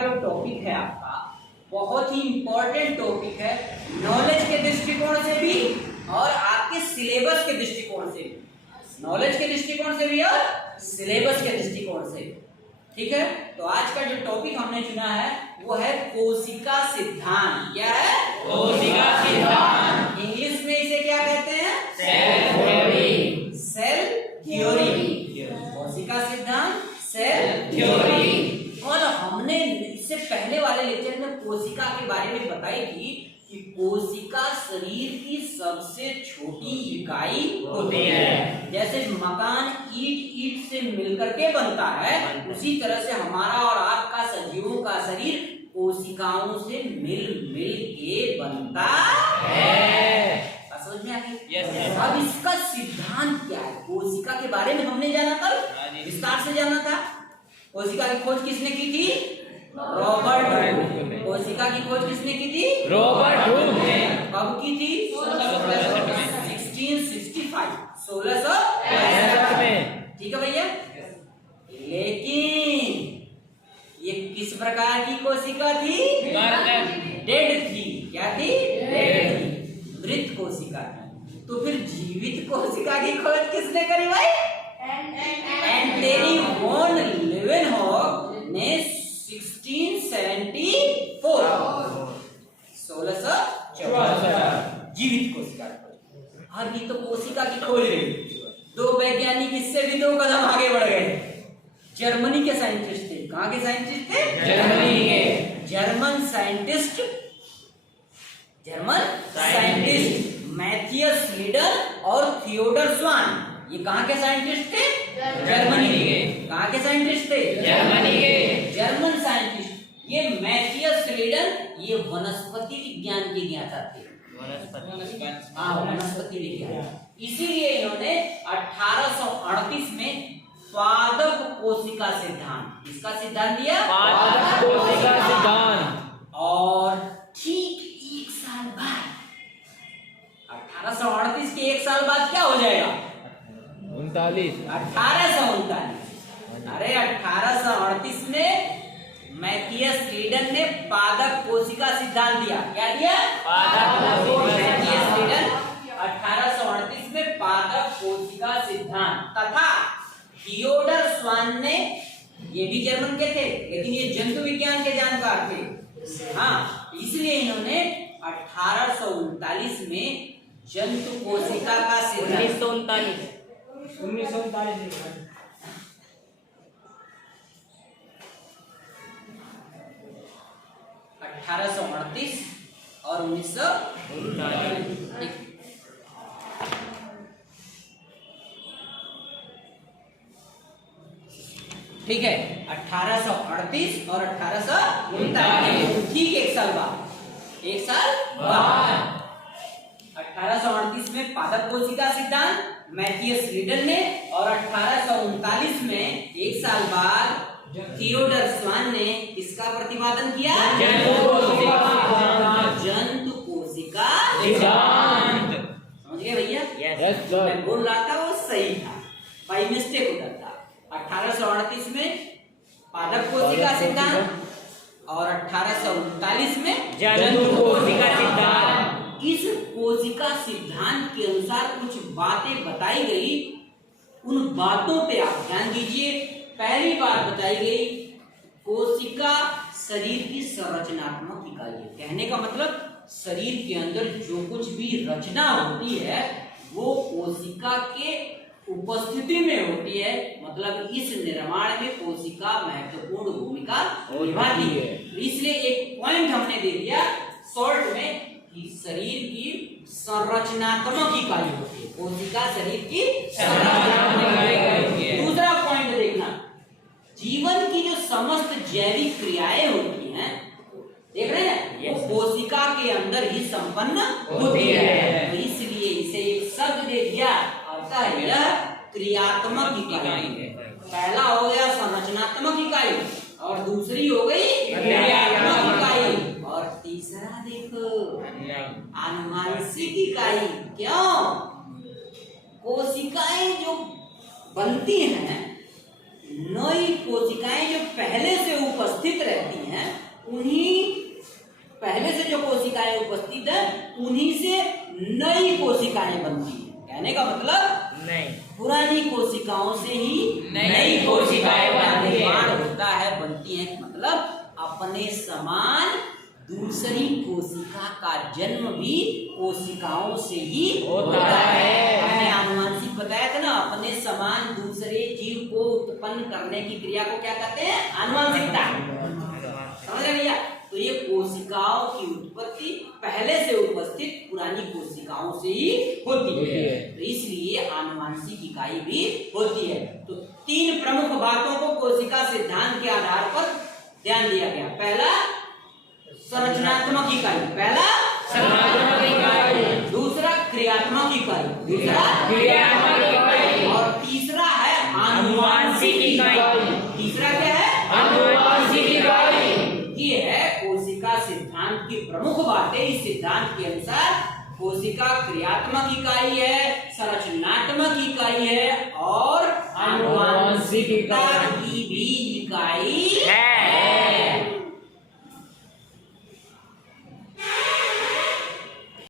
जो टॉपिक है आपका बहुत ही इंपॉर्टेंट टॉपिक है, नॉलेज के दृष्टिकोण से भी और आपके सिलेबस के दृष्टिकोण से भी, नॉलेज के दृष्टिकोण से भी और सिलेबस के दृष्टिकोण से भी। ठीक है, तो आज का जो टॉपिक हमने चुना है वो है कोशिका सिद्धांत। क्या है? कोशिका सिद्धांत। इंग्लिश में इसे क्या कहते हैं? Cell theory. सेल थ्योरी, कोशिका सिद्धांत, सेल थ्योरी। और हमने इससे पहले वाले लेक्चर में कोशिका के बारे में बताई थी कि कोशिका शरीर की सबसे छोटी इकाई होती है। जैसे मकान ईंट से मिलकर के बनता है, उसी तरह से हमारा और आपका सजीवों का शरीर कोशिकाओं से मिल के बनता है। समझ में आ गई? अब इसका सिद्धांत क्या है? कोशिका के बारे में हमने जाना, कल विस्तार से जाना था। कोशिका की खोज किसने की थी? Robert Hooke. कोशिका की खोज किसने की थी? रॉबर्ट हुक ने। कब की थी? 1665, 1665 में। ठीक है भैया। लेकिन ये किस प्रकार की कोशिका थी? डेड थी। क्या थी? डेड थी, मृत कोशिका थी। तो फिर जीवित कोशिका की खोज किसने करी भाई? एंटनी वॉन लीवेनहॉक ने 1674, 1674 जीवित कोशिका की खोज। अब ये तो कोशिका की खोज रही, दो वैज्ञानिक इससे भी 2 कदम आगे बढ़ गए। जर्मनी के साइंटिस्ट थे। कहाँ के साइंटिस्ट थे? जर्मनी के। जर्मन साइंटिस्ट मैथियस लीडर और थियोडर स्वान। ये कहाँ के साइंटिस्ट थे? जर्मनी के। कहाँ के साइंटिस्ट थे? जर्मनी के। German scientist. ये मैथियस लीडर ये वनस्पति विज्ञान के ज्ञाता थे। वनस्पति विज्ञान। इसीलिए इन्होंने 1838 में पादप कोशिका सिद्धांत, इसका सिद्धांत दिया, पादप कोशिका सिद्धांत। और ठीक 1 साल बाद 1838 के 1 साल बाद क्या हो जाएगा? 1839। अरे 1838 में मैथियस लीडर ने पादप कोशिका सिद्धांत दिया। क्या दिया? मैथियस लीडर 1838 में पादप कोशिका सिद्धांत। तथा थियोडर स्वान ने, ये भी जर्मन के थे लेकिन ये जंतु विज्ञान के जानकार थे। हाँ, इसलिए इन्होंने 1839 में जंतु कोशिका का सिद्धांत 1939 1838 और 1939। ठीक है, 1838 और 1839, ठीक 1 साल बाद। 1 साल बाद 1838 में पादप कोशिका सिद्धांत मैथियस लीडर ने, और 1839 में 1 साल बाद थियोडर स्वान ने किसका प्रतिपादन किया? जंतु कोशिका सिद्धांत। समझ गए भैया? मैं बोल रहा था वो सही था, बाई मिस्टेक होता था। 1838 में पादप कोशिका सिद्धांत और 1839 में जंतु कोशिका सिद्धांत। इस कोशिका सिद्धांत के अनुसार कुछ बातें बताई गई। उन बातों पे आप ध्यान दीजिए। पहली बात बताई गई, कोशिका शरीर की संरचनात्मक इकाई है। कहने का मतलब शरीर के अंदर जो कुछ भी रचना होती है वो कोशिका के उपस्थिति में होती है। मतलब इस निर्माण में कोशिका महत्वपूर्ण भूमिका निभाती है। इसलिए एक पॉइंट हमने दे दिया शॉर्ट में कि शरीर की संरचनात्मक इकाई होती है। कोशिका शरीर की संरचनात्मक इकाई होती है। दूसरा पॉइंट देखना, जीवन की जो समस्त जैविक क्रियाएं होती हैं, देख रहे हैं, वो कोशिका के अंदर ही संपन्न होती है। तो इसलिए इसे एक शब्द दे दिया, अतः यह क्रियात्मक इकाई है। पहला हो गया संरचनात्मक इकाई और दूसरी हो गई क्रियात्मक इकाई, और तीसरा देखो आनुवांशिक इकाई। क्यों? कोशिकाएं जो बनती हैं, नई कोशिकाएं जो पहले से उपस्थित रहती हैं, उन्हीं पहले से जो कोशिकाएं उपस्थित है उन्हीं से नई कोशिकाएं बनती है। कहने का मतलब नहीं, पुरानी कोशिकाओं से ही नई कोशिकाएं बनती है। निर्माण होता है, बनती है। मतलब अपने समान दूसरी कोशिका का जन्म भी कोशिकाओं से ही होता है। हमने आनुवांशिक बताया था ना, अपने समान दूसरे जीव को उत्पन्न करने की क्रिया को क्या कहते हैं? आनुवांशिकता। समझ रहे भैया? तो ये कोशिकाओं की उत्पत्ति पहले से उपस्थित पुरानी कोशिकाओं से ही होती है, तो इसलिए आनुवांशिक इकाई भी होती है। तो 3 प्रमुख बातों को कोशिका सिद्धांत के आधार पर ध्यान दिया गया। पहला संरचनात्मक इकाई, पहला संरचनात्मक इकाई, दूसरा क्रियात्मक इकाई, दूसरा क्रियात्मक इकाई, और तीसरा है आनुवांशिक इकाई। तीसरा क्या है? आनुवांशिक इकाई। ये है कोशिका सिद्धांत की प्रमुख बातें। इस सिद्धांत के अनुसार कोशिका क्रियात्मक इकाई है, संरचनात्मक इकाई है और आनुवांशिक इकाई